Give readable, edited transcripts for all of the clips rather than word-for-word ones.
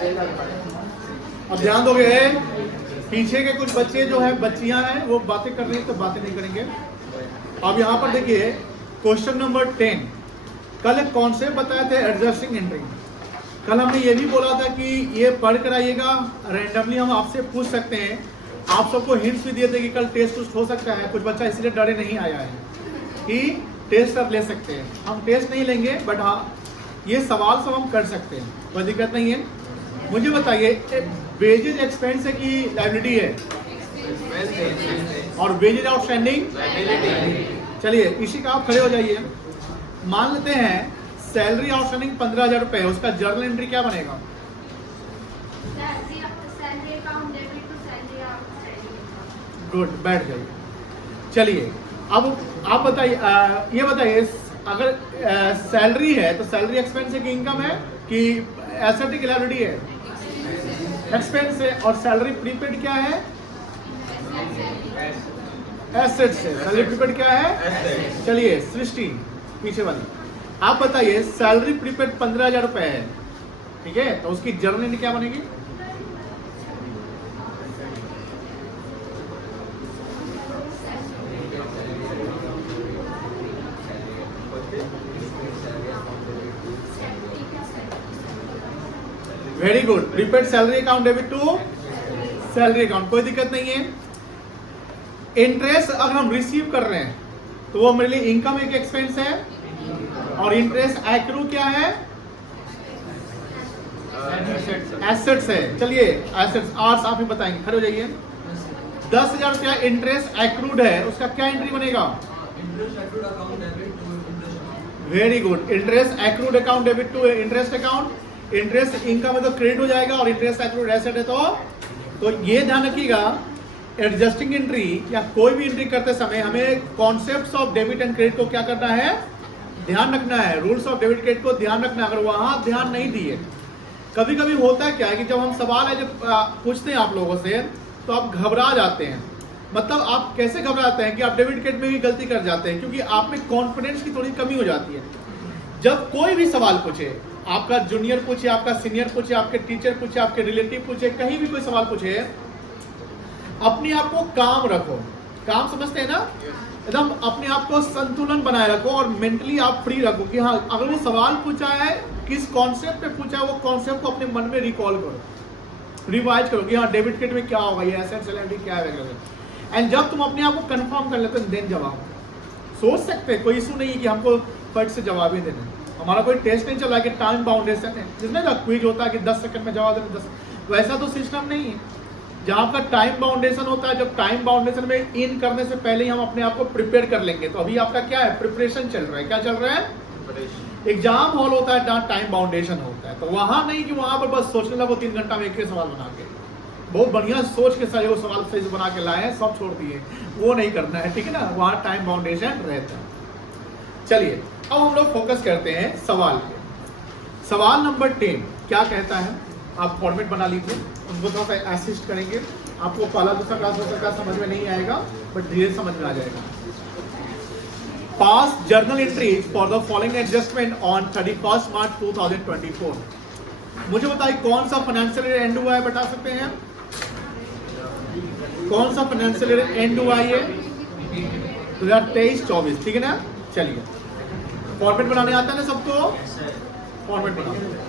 अब ध्यान दोगे, पीछे के कुछ बच्चे जो है बच्चियां हैं वो बातें कर रही हैं तो बातें नहीं करेंगे। अब यहाँ पर देखिए क्वेश्चन नंबर 10। कल एक कॉन्सेप्ट बताए थे एडजस्टिंग एंट्री। कल हमने ये भी बोला था कि ये पढ़ कर आइएगा, रैंडमली हम आपसे पूछ सकते हैं। आप सबको हिंट्स भी दिए थे कि कल टेस्ट हो सकता है, कुछ बच्चा इसलिए डरे नहीं आया है कि टेस्ट सब ले सकते हैं। हम टेस्ट नहीं लेंगे बट हाँ ये सवाल सब हम कर सकते हैं, कोई दिक्कत नहीं है। मुझे बताइए वेजेज एक्सपेंस है कि लायबिलिटी है? और वेजेज आउटस्टैंडिंग? चलिए इसी का आप खड़े हो जाइए। मान लेते हैं सैलरी आउटस्टैंडिंग 15,000 रुपए है, उसका जर्नल एंट्री क्या बनेगा? गुड, बैठ जाइए। चलिए अब आप बताइए, ये बताइए अगर सैलरी है तो सैलरी एक्सपेंस है कि इनकम है कि एसेट की लायबिलिटी है? एक्सपेंस है। और सैलरी प्रीपेड क्या है? एसेट से। सैलरी प्रीपेड क्या है? चलिए सृष्टि पीछे वाली आप बताइए, सैलरी प्रीपेड 15,000 रुपए है, ठीक है, तो उसकी जर्नल एंट्री क्या बनेगी? Very good, prepaid salary account debit to salary account, कोई दिक्कत नहीं है। इंटरेस्ट अगर हम रिसीव कर रहे हैं तो वो मेरे लिए इनकम एक एक्सपेंस है, और इंटरेस्ट एक्रू क्या है? एसेट्स है। चलिए एसेट्स आर्ट्स आप ही बताएंगे, खड़े हो जाइए। 10,000 रुपया इंटरेस्ट एक्रूड है, उसका क्या एंट्री बनेगा? Very good, interest accrued account debit to interest account. Interest income है तो क्रेडिट हो जाएगा, और इंटरेस्ट एक्रूड एसेट है तो ये ध्यान रखिएगा, एडजस्टिंग एंट्री या कोई भी एंट्री करते समय हमें concepts of debit and credit को क्या करना है? ध्यान रखना है। रूल्स ऑफ डेबिट क्रेडिट को ध्यान रखना है। अगर वहां ध्यान नहीं दिए, कभी कभी होता है क्या है कि जब हम सवाल है जब पूछते हैं आप लोगों से तो आप घबरा जाते हैं। मतलब आप कैसे घबराते हैं कि आप डेबिट क्रेडिट में भी गलती कर जाते हैं, क्योंकि आप में कॉन्फिडेंस की थोड़ी कमी हो जाती है। जब कोई भी सवाल पूछे, आपका जूनियर पूछे, आपका सीनियर पूछे, आपके टीचर पूछे, आपके रिलेटिव पूछे, कहीं भी कोई सवाल पूछे, अपने आप को काम रखो। काम समझते हैं ना? एकदम अपने आप को संतुलन बनाए रखो और मेंटली आप फ्री रखो कि हाँ अगर वो सवाल पूछा है, किस कॉन्सेप्ट पे पूछा है, वो कॉन्सेप्ट को अपने मन में रिकॉल करो, रिवाइज करो कि हाँ डेबिट क्रेडिट में क्या होगा, ये एसेट लायबिलिटी क्या है। एंड जब तुम अपने आप को कंफर्म कर लेते हो देन जवाब सोच सकते हैं, कोई इशू नहीं है कि हमको फट से जवाब ही देना। हमारा कोई टेस्ट नहीं चला कि टाइम बाउंडेशन है, जिसमें क्विज होता है कि 10 सेकंड में जवाब देना, 10, वैसा तो सिस्टम नहीं है जहाँ पर टाइम बाउंडेशन होता है। जब टाइम बाउंडेशन में इन करने से पहले ही हम अपने आप को प्रिपेयर कर लेंगे। तो अभी आपका क्या है? प्रिपरेशन चल रहा है। क्या चल रहा है? एग्जाम हॉल होता है जहाँ टाइम बाउंडेशन होता है, तो वहां नहीं कि वहां पर बस सोचने लगो 3 घंटा में एक ही सवाल बना के, बहुत बढ़िया सोच के सारे वो सवाल सही से बना के लाए हैं, सब छोड़ दिए, वो नहीं करना है, ठीक है ना? वहां टाइम बाउंडेशन रहता है। चलिए अब हम लोग फोकस करते हैं सवाल पे। सवाल नंबर 10 क्या कहता है? आप फॉर्मेट बना लीजिए, उनको थोड़ा सा असिस्ट करेंगे। आपको पहला दूसरा क्लास हो सकता है समझ में नहीं आएगा, बट धीरे समझ में आ जाएगा। पास journal entries for the following adjustment on 31 मार्च 2024। मुझे बताइए कौन सा फाइनेंशियल ईयर एंड हुआ है? बता सकते हैं कौन सा फाइनेंशियल ईयर एंड हुआ है? 2023-24, ठीक है ना? चलिए फॉर्मेट बनाने आता है ना सबको? फॉर्मेट बनाओ।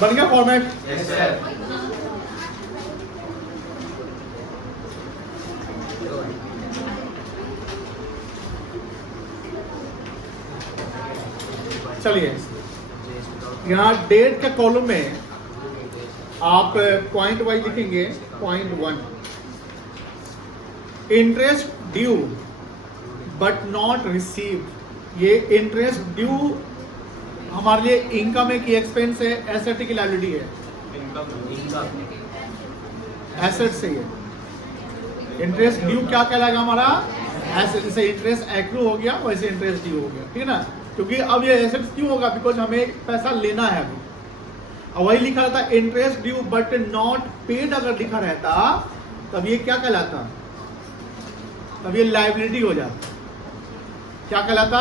बन गया फॉर्मेट? Yes sir. चलिए यहाँ डेट के कॉलम में आप पॉइंट वाइज लिखेंगे। Point 1, interest due but not receive. ये इंटरेस्ट ड्यू हमारे लिए इनकम है कि एक्सपेंस है, एसेट की लायबिलिटी है? एसेट से है। इंटरेस्ट ड्यू क्या कहलाएगा हमारा? एसेट। जैसे इंटरेस्ट एक्रू हो गया वैसे इंटरेस्ट ड्यू हो गया, ठीक है ना? क्योंकि अब ये एसेट क्यों होगा? बिकॉज हमें पैसा लेना है अभी। और वही लिखा रहता interest due but not paid, अगर लिखा रहता तब ये क्या कहलाता? तब ये लायबिलिटी हो जाता। क्या कहलाता?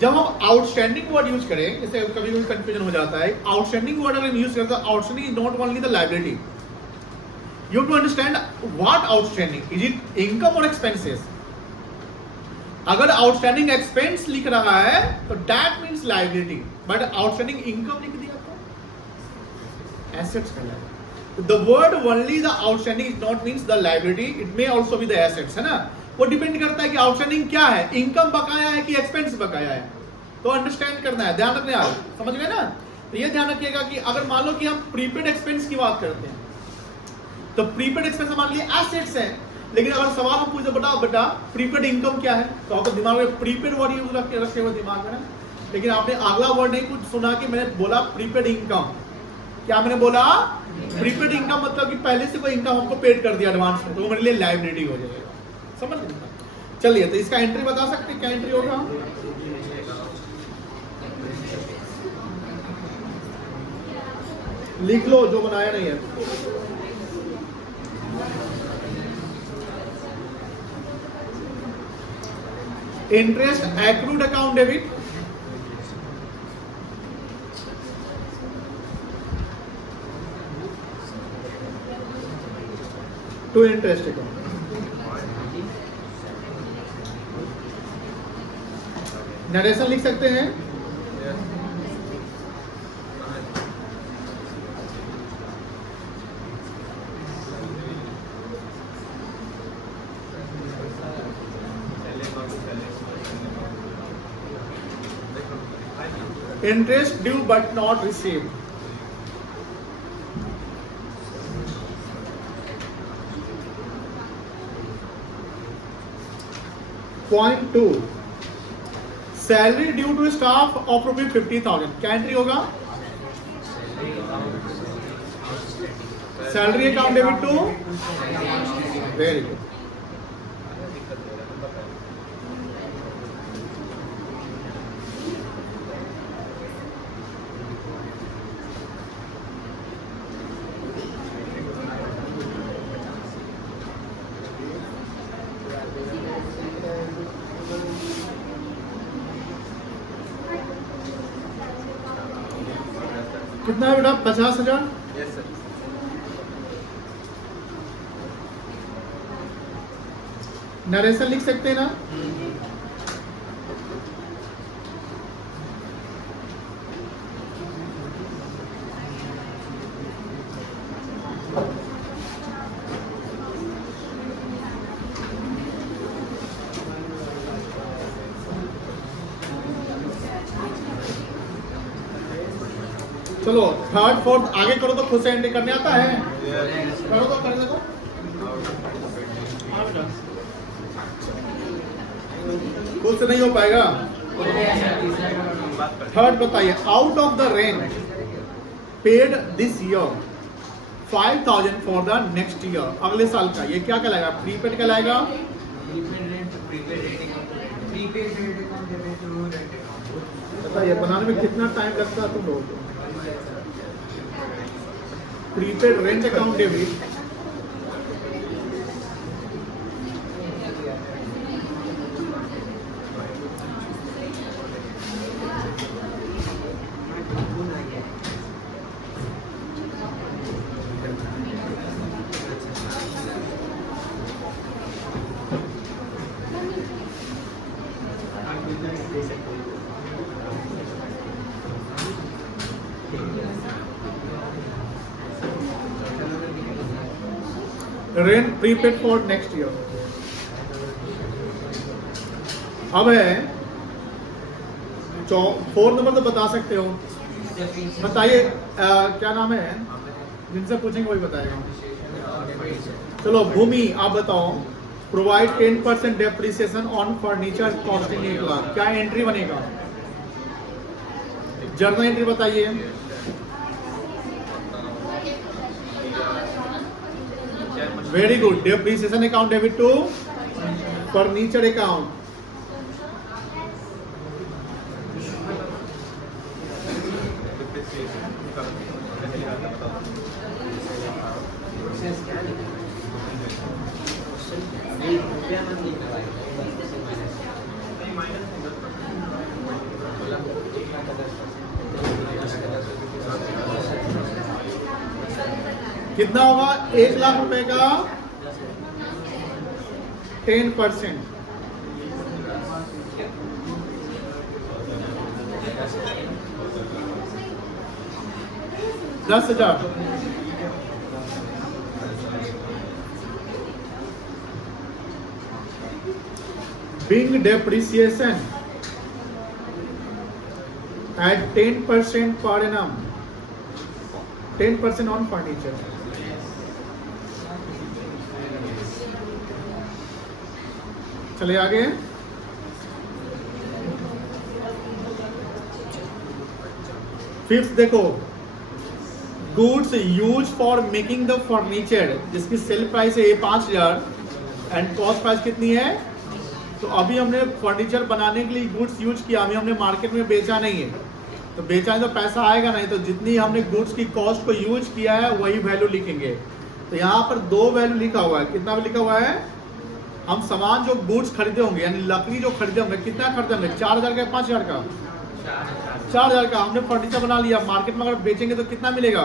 जब हम आउटस्टैंडिंग वर्ड यूज करें, जैसे कभी कभी कंफ्यूजन हो जाता है, आउटस्टैंडिंग वर्ड अगर हम यूज करें तो outstanding is not only the liability, you to understand what outstanding is. It income और एक्सपेंसेस? अगर आउटस्टैंडिंग एक्सपेंस लिख रहा है तो that means liability, but outstanding income लिख दिया तो एसेट्स कहलाएगा। The word only the outstanding is not means the liability, it may also be the assets, है ना? वो डिपेंड करता है कि आउटस्टैंडिंग क्या है, इनकम बकाया है कि एक्सपेंस बकाया है। तो अंडरस्टैंड करना है, ध्यान रखना है, समझ गए ना? तो ये ध्यान रखिएगा कि अगर मान लो कि हम प्रीपेड एक्सपेंस की बात करते हैं तो प्रीपेड एक्सपेंस हमारे लिए एसेट्स है। लेकिन अगर सवाल हम पूछे बेटा प्रीपेड इनकम क्या है, तो आपको दिमाग में प्रीपेड वर्ड यूज रखे हुए दिमाग में ना। लेकिन आपने अगला वर्ड नहीं कुछ सुना कि मैंने बोला प्रीपेड इनकम। क्या मैंने बोला? प्रीपेड इनकम मतलब कि पहले से कोई इनकम हमको पेड कर दिया एडवांस में, तो वो मेरे लिए लायबिलिटी हो जाएगा। समझ गए? चलिए, तो इसका एंट्री बता सकते हैं, क्या एंट्री होगा? लिख लो जो बनाया नहीं है। Interest accrued account debit, to interest account. Narration लिख सकते हैं। Interest due but not received, point 2, salary due to staff of ₹50,000। क्या एंट्री होगा? Salary account debit to, very good. कितना है बेटा? 50,000। Yes sir. नरेशन लिख सकते हैं ना? चलो थर्ड फोर्थ आगे करो तो खुद से एंट्री करने आता है? करो तो कर दो। खुद से नहीं हो पाएगा। थर्ड बताइए, out of the range paid this year 5,000 for the next year, अगले साल का, ये क्या कहलाएगा? प्रीपेड कहलाएगा। बताइए बनाने में कितना टाइम लगता है तुम लोगों को? Prepaid rent account debit rent prepaid for next year. अब है 4 नंबर तो बता सकते हो, बताइए क्या नाम है, जिनसे पूछेंगे वही बताएगा। चलो भूमि आप बताओ, provide 10% depreciation on furniture costing 1 lakh, क्या एंट्री बनेगा? जर्नल एंट्री बताइए। Very good, depreciation account debit to furniture account. कितना होगा 1 लाख रुपए का 10%? 10,000। Being depreciation at 10% per annum, 10% on furniture. चलिए आगे। फिफ्थ देखो, goods use for making the furniture, जिसकी सेल प्राइस है 5,000 एंड कॉस्ट प्राइस कितनी है? तो अभी हमने फर्नीचर बनाने के लिए गुड्स यूज किया, अभी हमने मार्केट में बेचा नहीं है, तो बेचा है तो पैसा आएगा नहीं, तो जितनी हमने गुड्स की कॉस्ट को यूज किया है वही वैल्यू लिखेंगे। तो यहाँ पर 2 वैल्यू लिखा हुआ है, कितना भी लिखा हुआ है? हम सामान जो गुड्स खरीदे होंगे यानी लकड़ी जो खरीदे होंगे, कितना खरीदे होंगे? 4,000 का 5,000 का? 4,000 का। हमने फर्नीचर बना लिया, मार्केट में अगर बेचेंगे तो कितना मिलेगा?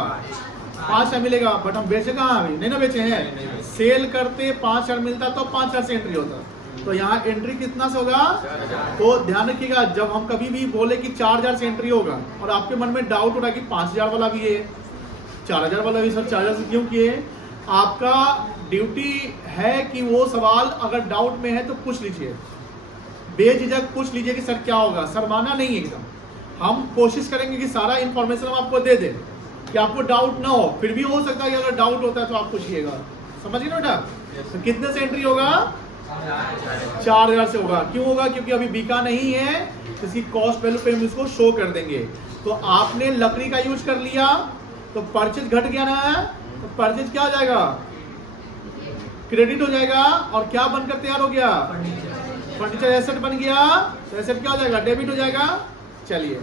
5,000 मिलेगा, बट हम बेचे कहाँ? अभी नहीं ना बेचे हैं। सेल करते 5,000 मिलता तो 5,000 से एंट्री होता, तो यहाँ एंट्री कितना से होगा? तो ध्यान रखिएगा, जब हम कभी भी बोले कि 4,000 से एंट्री होगा और आपके मन में डाउट हो रहा है कि 5,000 वाला भी है, 4,000 वाला भी, सर 4,000 से क्यों किए? आपका ड्यूटी है कि वो सवाल अगर डाउट में है तो पूछ लीजिए, बेझिझक पूछ लीजिए कि सर क्या होगा। शर्माना नहीं, एकदम हम कोशिश करेंगे कि सारा इंफॉर्मेशन हम आपको दे दें कि आपको डाउट ना हो। फिर भी हो सकता है कि अगर डाउट होता है तो आप पूछिएगा, समझिए ना बेटा। तो कितने से एंट्री होगा? 4,000 से होगा। क्यों होगा? क्योंकि अभी बिका नहीं है, इसकी कॉस्ट वैल्यू पे हम इसको शो कर देंगे। तो आपने लकड़ी का यूज कर लिया तो परचेज घट गया ना, तो परचेज क्या हो जाएगा? क्रेडिट हो जाएगा, और क्या बनकर तैयार हो गया? फर्नीचर एसेट बन गया, तो एसेट क्या हो जाएगा? डेबिट हो जाएगा। चलिए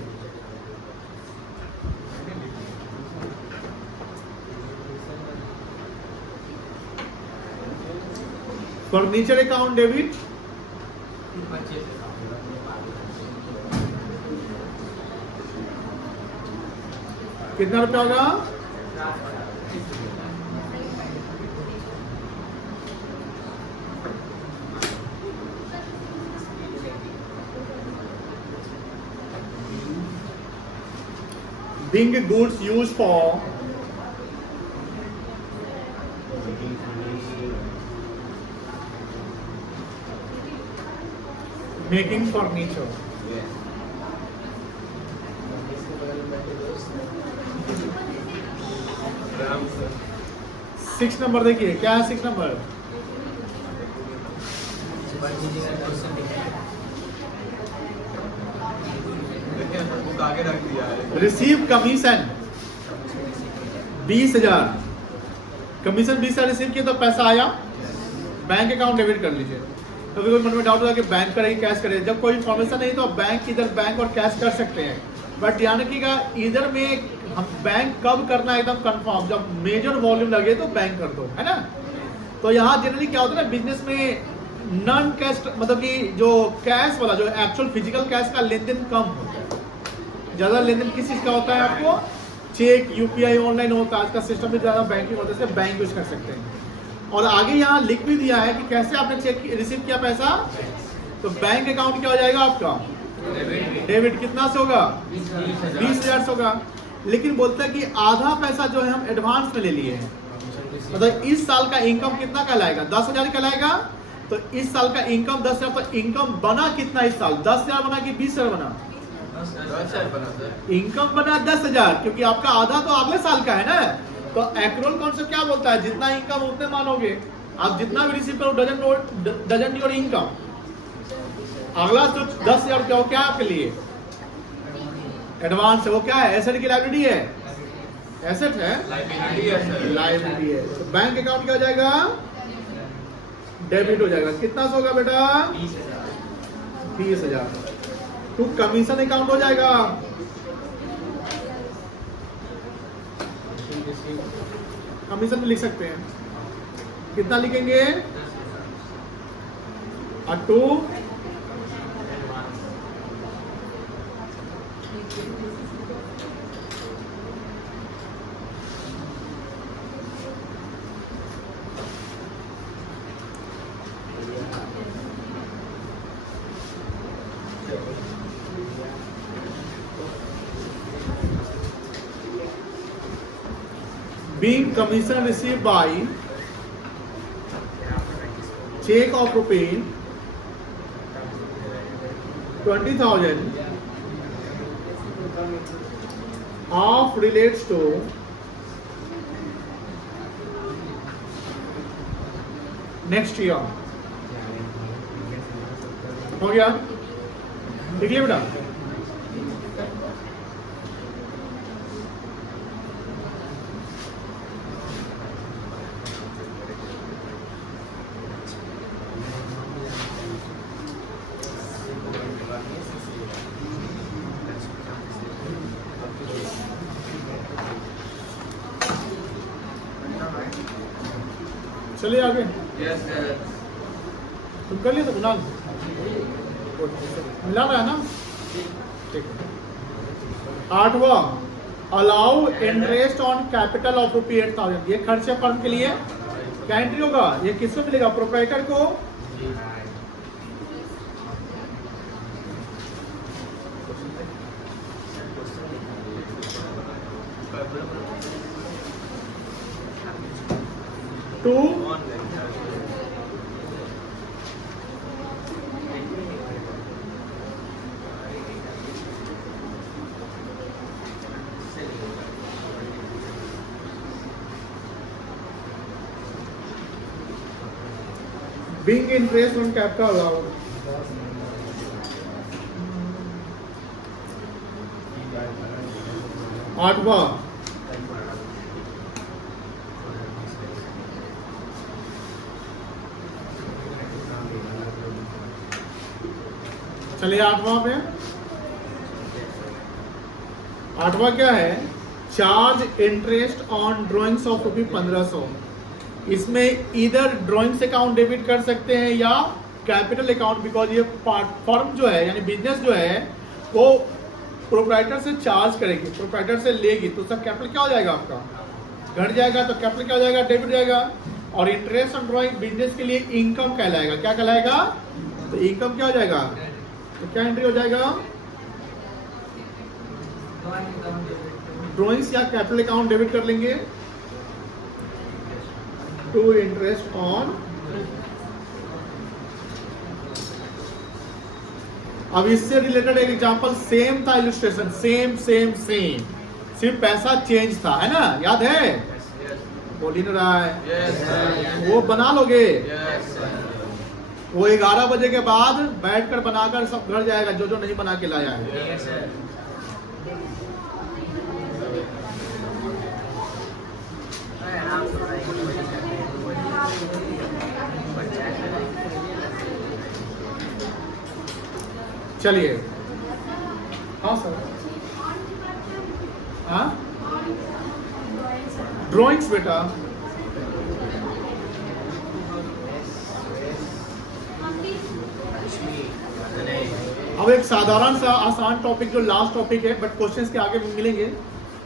फर्नीचर अकाउंट डेबिट, कितना रुपया होगा? Being goods used for making furniture. Six number देखिए, क्या है 6 नंबर? आगे रख दिया है। रिसीव कमीशन 20,000, कमीशन 20,000 रिसीव किया तो पैसा आया, बैंक अकाउंट डेबिट कर लीजिए। कभी कोई मन में डाउट होगा कि बैंक करेगी कैश करेगी, जब कोई इन्फॉर्मेशन नहीं तो बैंक इधर बैंक और कैश कर सकते हैं, बट ध्यान रखिएगा इधर में हम बैंक कब करना है एकदम कंफर्म, जब मेजर वॉल्यूम लगे तो बैंक कर दो, है ना। तो यहाँ जनरली क्या होता है ना, बिजनेस में नॉन कैश मतलब कि जो कैश वाला जो एक्चुअल फिजिकल कैश का लेन देन कम होता है, ज़्यादा लेन देन किस चीज़ का होता है? आपको चेक, यूपीआई, ऑनलाइन होता है, आज का सिस्टम भी ज़्यादा बैंकिंग होता है, इसलिए बैंक यूज कर सकते हैं। और आगे यहाँ लिख भी दिया है कि कैसे आपने चेक रिसीव किया पैसा, तो बैंक अकाउंट क्या हो जाएगा आपका? डेबिट। कितना से होगा? 20,000 से होगा। लेकिन बोलता है कि आधा पैसा जो है हम एडवांस में ले लिए हैं, मतलब इस साल का इनकम कितना कहलाएगा? 10,000 कहलाएगा। तो इस साल का इनकम 10,000, तो इनकम बना कितना इस साल? 10,000 बना कि 20,000 बना? 10,000 बना सर। इनकम बना 10,000, क्योंकि आपका आधा तो अगले साल का है ना। तो एक्रूअल कॉन्सेप्ट क्या बोलता है? जितना इनकम उतने मानोगे। आप जितना भी रिसीव करो डजंट योर इनकम। अगला जो 10,000 रुपया वो क्या है आपके लिए? एडवांस है। वो क्या है? एसेट की लायबिलिटी है? एसेट है, लाइबिलिटी है सर। लायबिलिटी है। तो बैंक अकाउंट क्या हो जाएगा? डेबिट हो जाएगा। कितना सौ होगा बेटा? 20,000। तो कमीशन अकाउंट हो जाएगा। कमीशन भी लिख सकते हैं। कितना लिखेंगे? To being commission received by check of rupees 20,000 of relates to next year। हो गया? लिख लिया बेटा? चलिए आगे। Yes sir. तुम कर लिए तो कुणाल मिला रहा है ना? ठीक है। 8वां, allow interest on capital of ₹8,000। ये खर्चे फर्म के लिए क्या एंट्री होगा? ये किसको मिलेगा? प्रोप्राइटर को। To being interest on capital allowed। आठवां, चलिए आठवां पे। आठवां क्या है? Charge interest on drawings of ₹1500। इसमें इधर ड्रॉइंग्स अकाउंट डेबिट कर सकते हैं या कैपिटल अकाउंट, बिकॉज ये फर्म जो है यानी बिजनेस जो है वो प्रोप्राइटर से चार्ज करेगी, प्रोप्राइटर से लेगी, तो उसका कैपिटल क्या हो जाएगा? आपका घट जाएगा। तो कैपिटल क्या हो जाएगा? डेबिट हो जाएगा। और इंटरेस्ट ऑन ड्रॉइंग बिजनेस के लिए इनकम कहलाएगा। क्या कहलाएगा? तो इनकम क्या हो जाएगा? तो क्या एंट्री हो जाएगा? ड्रॉइंग्स या कैपिटल अकाउंट डेबिट कर लेंगे। To interest on. अब इससे रिलेटेड एक एग्जांपल सेम था, इलस्ट्रेशन सेम सेम सेम, सिर्फ पैसा चेंज था, है ना? याद है? बोल ही नहीं रहा है। यस वो बना लोगे? सर। वो 11 बजे के बाद बैठकर बनाकर सब घर जाएगा जो जो नहीं बना के लाया है। Yes sir. चलिए। हाँ सर। हाँ ड्रॉइंग्स बेटा, अब एक साधारण सा आसान टॉपिक जो लास्ट टॉपिक है बट क्वेश्चंस के आगे मिलेंगे,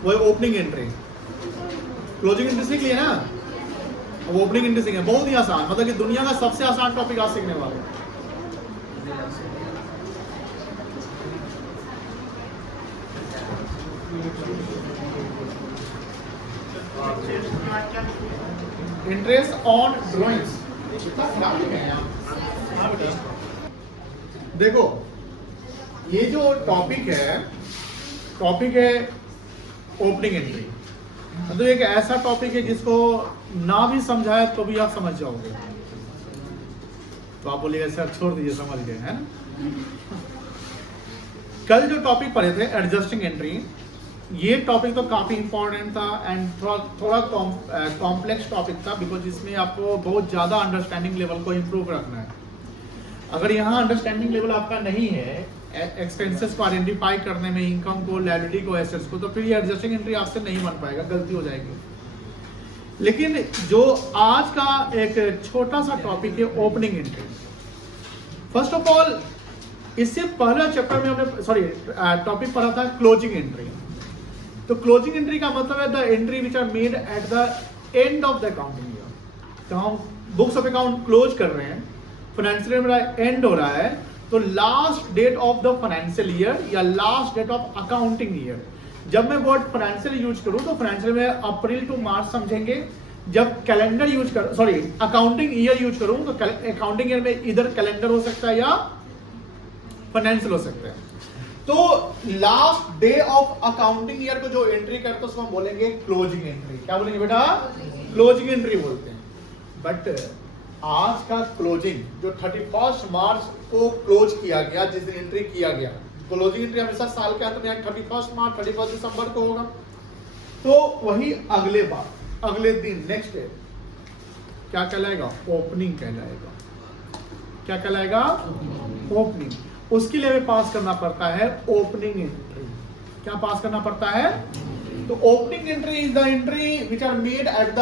वो है ओपनिंग एंट्री। क्लोजिंग एंट्री सीख लिए ना? अब ओपनिंग एंट्री सीखें, बहुत ही आसान, मतलब कि दुनिया का सबसे आसान टॉपिक आज सीखने वाले हैं। Interest on drawings. हाँ बेटा, देखो ये जो टॉपिक है ओपनिंग एंट्री। तो एक ऐसा टॉपिक है जिसको ना भी समझाए तो भी आप समझ जाओगे। तो आप बोलिएगा सर छोड़ दीजिए, समझ गए, है ना। कल जो टॉपिक पढ़े थे एडजस्टिंग एंट्री, ये टॉपिक तो काफी इंपॉर्टेंट था एंड थोड़ा कॉम्प्लेक्स टॉपिक था, बिकॉज इसमें आपको बहुत ज्यादा अंडरस्टैंडिंग लेवल को इम्प्रूव रखना है। अगर यहाँ अंडरस्टैंडिंग लेवल आपका नहीं है एक्सपेंसेस को आइडेंटिफाई करने में, इनकम को, लायबिलिटी को, एसेट्स को, तो फिर ये एडजस्टिंग एंट्री आपसे नहीं बन पाएगा, गलती हो जाएगी। लेकिन जो आज का एक छोटा सा टॉपिक है opening entry. First of all, इससे पहला चैप्टर में हमने टॉपिक पढ़ा था क्लोजिंग एंट्री। तो क्लोजिंग एंट्री का मतलब है the entry which are made at the end of the accounting year. तो हम बुक्स ऑफ अकाउंट क्लोज कर रहे हैं, फाइनेंशियल ईयर मेरा एंड हो रहा है, तो last date of the financial year या last date of accounting year. जब मैं वर्ड फाइनेंशियल यूज करूं तो फाइनेंशियल में अप्रैल टू मार्च समझेंगे। जब कैलेंडर यूज कर अकाउंटिंग ईयर यूज करूं तो अकाउंटिंग ईयर में इधर कैलेंडर हो सकता है या फाइनेंशियल हो सकता है। तो last day of accounting year को जो एंट्री करते हैं उसको हम बोलेंगे क्लोजिंग एंट्री। क्या बोलेंगे बेटा? क्लोजिंग एंट्री बोलते हैं। बट आज का क्लोजिंग जो 31 मार्च को क्लोज किया गया, जिस दिन एंट्री किया गया, क्लोजिंग एंट्री हमेशा साल के अंत में 31 मार्च 31 दिसंबर को होगा। तो वही अगले दिन नेक्स्ट डे क्या कहलाएगा? ओपनिंग कहलाएगा। क्या कहलाएगा? ओपनिंग। उसके लिए हमें पास करना पड़ता है ओपनिंग एंट्री। क्या पास करना पड़ता है? तो opening entry is the entry which are made at the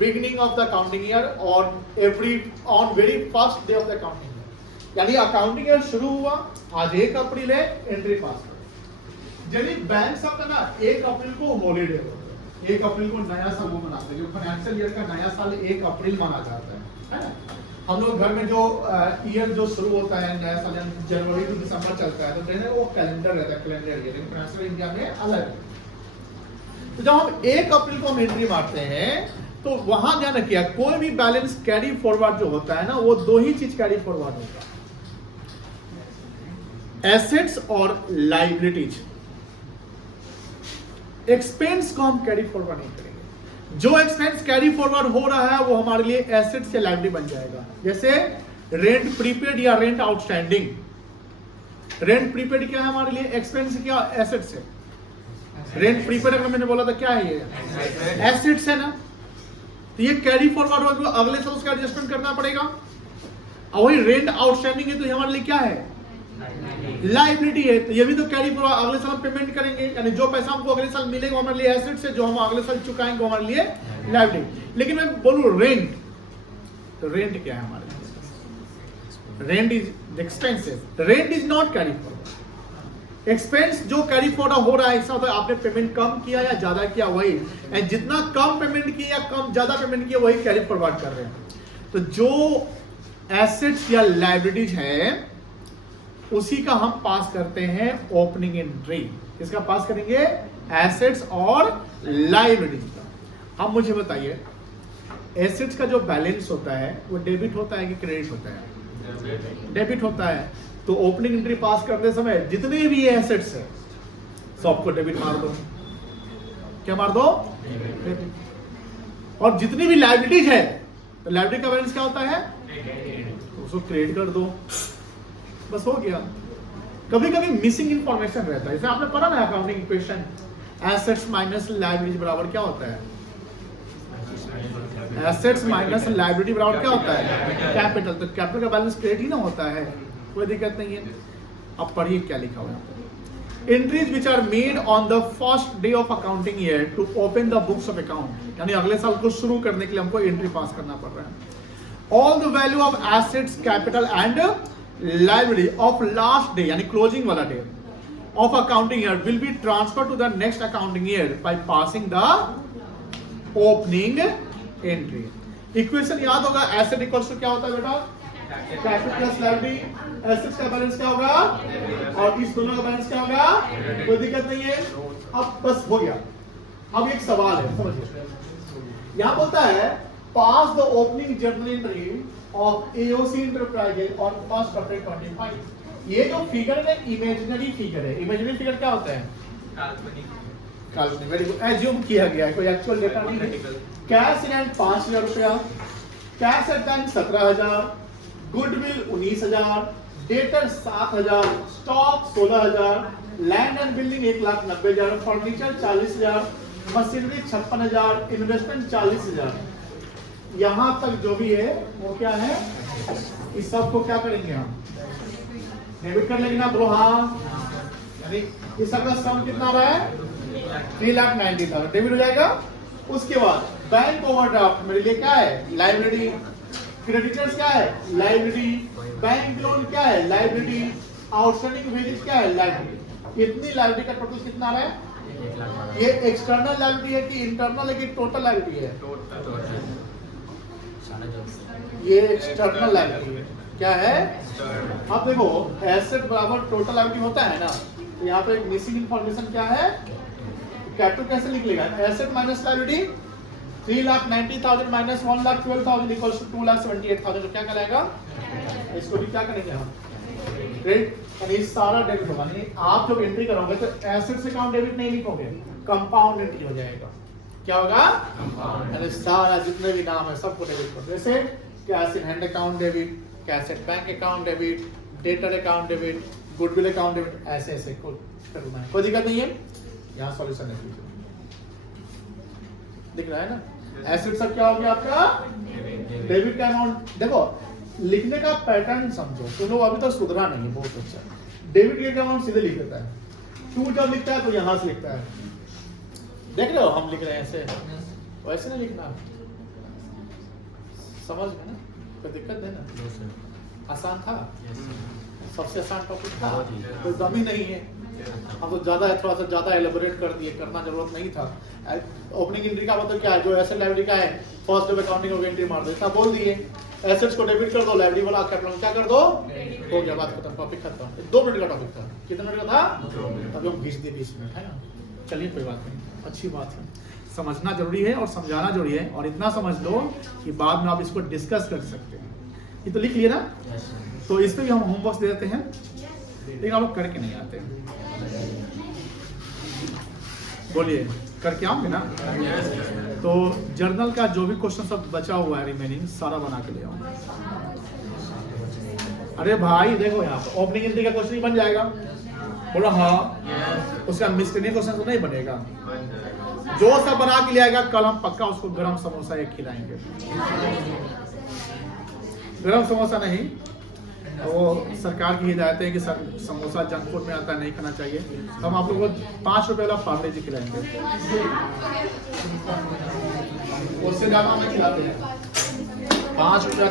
beginning of the accounting year on very first day of the accounting year. यानी अकाउंटिंग ईयर शुरू हुआ, आज 1 अप्रैल है, एंट्री पास करो। यदि बैंक सब ना 1 अप्रैल को हॉलीडे होता है, 1 अप्रैल को नया साल वो मनाते हैं, जो फाइनेंशियल ईयर का नया साल 1 अप्रैल माना जाता है ना। हम लोग घर में जो ईयर जो शुरू होता है नया साल जनवरी टू दिसंबर चलता है, तो वो कैलेंडर रहता है, कैलेंडर ईयर, लेकिन फाइनेंशियल इंडिया में अलग है। तो जब हम 1 अप्रैल को हम एंट्री मारते हैं तो वहां ध्यान रखिए, कोई भी बैलेंस कैरी फॉरवर्ड जो होता है ना, वो 2 ही चीज कैरी फॉरवर्ड होता है, एसेट्स और लायबिलिटीज। एक्सपेंस को हम कैरी फॉरवर्ड नहीं करेंगे। जो एक्सपेंस कैरी फॉरवर्ड हो रहा है वो हमारे लिए एसेट्स या लायबिलिटी बन जाएगा। जैसे रेंट प्रीपेड या रेंट आउटस्टैंडिंग। रेंट प्रीपेड क्या है हमारे लिए? एक्सपेंस, क्या एसेट्स है। रेंट प्रीपेड अगर मैंने बोला था क्या है ये? एसेट्स है ना। तो ये कैरी फॉरवर्ड होगा, अगले साल उसका एडजस्टमेंट करना पड़ेगा। और वही रेंट आउटस्टैंडिंग है तो ये हमारे लिए क्या है? लायबिलिटी है। तो ये भी तो कैरी फॉरवर्ड, अगले साल पेमेंट करेंगे, यानी जो पैसा हमको अगले साल मिलेगा हमारे लिए एसेट्स है, जो हम अगले साल चुकाएंगे वो हमारे लिए लायबिलिटी। लेकिन मैं बोलूं रेंट, तो रेंट क्या है हमारे लिए? Rent is expenses, rent is not carry forward. Expense जो कैरी फॉरवर्ड हो रहा है, ऐसा होता है आपने पेमेंट कम किया या ज्यादा किया, वही, एंड जितना कम पेमेंट किया या कम ज्यादा पेमेंट किया वही कैरी फॉरवर्ड कर रहे हैं। तो जो एसेट्स या लायबिलिटीज है उसी का हम पास करते हैं ओपनिंग एंट्री। किसका पास करेंगे? एसेट्स और लायबिलिटीज का। अब मुझे बताइए, एसेट्स का जो बैलेंस होता है वो डेबिट होता है कि क्रेडिट होता है? डेबिट होता है। तो ओपनिंग एंट्री पास करते समय जितने भी एसेट्स है सबको डेबिट मार दो। क्या मार दो? डेबिट। और जितनी भी लायबिलिटीज है तो लायबिलिटी का बैलेंस क्या होता है? उसको क्रेडिट कर दो, बस हो गया। कभी कभी मिसिंग इंफॉर्मेशन रहता है, जैसे आपने पढ़ा ना accounting equation, assets minus liability बराबर क्या होता है? एसेट्स माइनस लायबिलिटी बराबर क्या होता है? कैपिटल। तो कैपिटल का बैलेंस क्रेडिट ही ना होता है, कोई दिक्कत नहीं है। अब पढ़िए क्या लिखा हुआ है। Entries which are made on the first day of accounting year to open the books of account, यानी अगले साल को शुरू करने के लिए हमको एंट्री पास करना पड़ रहा है। All the value of assets, capital and liability of last day, यानी क्लोजिंग वाला day of accounting year will be transfer to the next accounting year by passing the opening entry. Equation याद होगा, asset equals to क्या होता है बेटा? Capital plus liability. Assets का balance क्या होगा और इस दोनों का बैलेंस क्या होगा? कोई दिक्कत नहीं है। अब बस हो गया। अब एक सवाल है, समझिए, यहाँ बोलता है pass the opening journal entry of AOC enterprises on 1 April 25। ये जो फिगर है इमेजिनरी फिगर है। इमेजिनरी फिगर क्या होता है? काल्पनिक। वेरी गुड, एज्यूम किया गया है, कोई एक्चुअल डेटा नहीं है। कैश इन हैंड 5000 रुपया, cash at bank 17000, goodwill 19000, debtor 7000, stock 16000, land and building 1,90,000, furniture 40,000, machinery 56,000, investment 40,000। यहां तक जो भी है वो क्या है? इस सब को क्या करेंगे हम? डेबिट कर लेंगे ना ब्रो? हाँ, यानी इस सब का सम कितना आ रहा है? 3,90,000 डेबिट हो जाएगा। उसके बाद बैंक ओवरड्राफ्ट मेरे लिए क्या है? लाइब्रेरी। क्रेडिटर्स क्या है? लाइब्रेरी। बैंक लोन क्या है? लाइब्रेरी। आउटस्टैंडिंग वेजेस क्या है? लाइब्रेरी। इतनी लाइब्रेरी का टोटल कितना आ रहा है? ये एक्सटर्नल लाइब्रेरी है कि इंटरनल है कि टोटल लाइब्रेरी है? ये एक्सटर्नल लाइब्रेरी है। क्या है? अब देखो एसेट बराबर टोटल लाइब्रेरी होता है ना, तो यहाँ पे एक मिसिंग इंफॉर्मेशन क्या है? कैपिटल कैसे निकलेगा? Asset minus library 3,90,000 minus 1,12,000 equals to 2,78,000। तो क्या कहलाएगा? इसको भी क्या करेंगे हम? क्रेडिट। यानी सारा डेबिट होगा। नहीं, आप जब एंट्री करोगे तो एसेट्स अकाउंट डेबिट नहीं लिखोगे, कंपाउंड एंट्री हो जाएगा। क्या होगा? यानी सारा जितने भी नाम है सबको डेबिट करो। जैसे cash in hand account debit, cash at bank account debit, debtor account debit, goodwill account debit, ऐसे ऐसे करना है। कोई दिक्कत नहीं है, यहाँ सॉल्यूशन है। दिख रहा है ना? एसेट सब क्या हो गया आपका? डेबिट का अमाउंट। देखो लिखने का पैटर्न समझो, तो लोग अभी तक सुधरा नहीं है, बहुत अच्छा। डेबिट का अमाउंट सीधे लिख देता है। टू जब लिखता है तो यहां से लिखता है। देख रहे हो हम लिख रहे हैं ऐसे, वैसे नहीं लिखना। समझ में ना? कोई दिक्कत नहीं ना? आसान था, सबसे आसान टॉपिक था, कोई दम ही नहीं है। हम तो ज्यादा थोड़ा सा ज्यादा एलेबोरेट कर दिए, करना जरूरत नहीं था। ओपनिंग एंट्री का मतलब क्या है? जो एसेट लाइब्रेरी का है फर्स्ट डे अकाउंटिंग हो एंट्री मार दो, इतना बोल दिए। एसेट्स को डेबिट कर दो, लाइब्रेरी वाला कैपिटल क्या कर दो, हो गया, बात खत्म, टॉपिक खत्म। 2 मिनट का टॉपिक था। कितना मिनट का था? अभी हम 20 मिनट है ना। चलिए कोई बात नहीं, अच्छी बात है। समझना जरूरी है और समझाना जरूरी है, और इतना समझ लो कि बाद में आप इसको डिस्कस कर सकते हैं। ये तो लिख लिया ना? तो इस पे भी हम होमवर्क दे देते हैं, लेकिन आप लोग करके नहीं आते। बोलिए, करके आओगे ना? तो जर्नल का जो भी क्वेश्चन सब बचा हुआ है रिमेनिंग, सारा बना के ले आओ। अरे भाई देखो यहाँ पर ओपनिंग एंट्री का क्वेश्चन ही बन जाएगा। बोलो हाँ। उसका मिस्टेरियस क्वेश्चन तो नहीं बनेगा। जो सब बना के ले आएगा कल हम पक्का उसको गरम समोसा एक खिलाएंगे। गरम समोसा नहीं, वो सरकार की हिदायत है कि समोसा जंक फूड में आता है, नहीं खाना चाहिए। हम आप लोगों को 5 रुपए वाला पार्ले जी खिलाएंगे, उससे ज्यादा हमें खिलाते हैं 5 रुपया।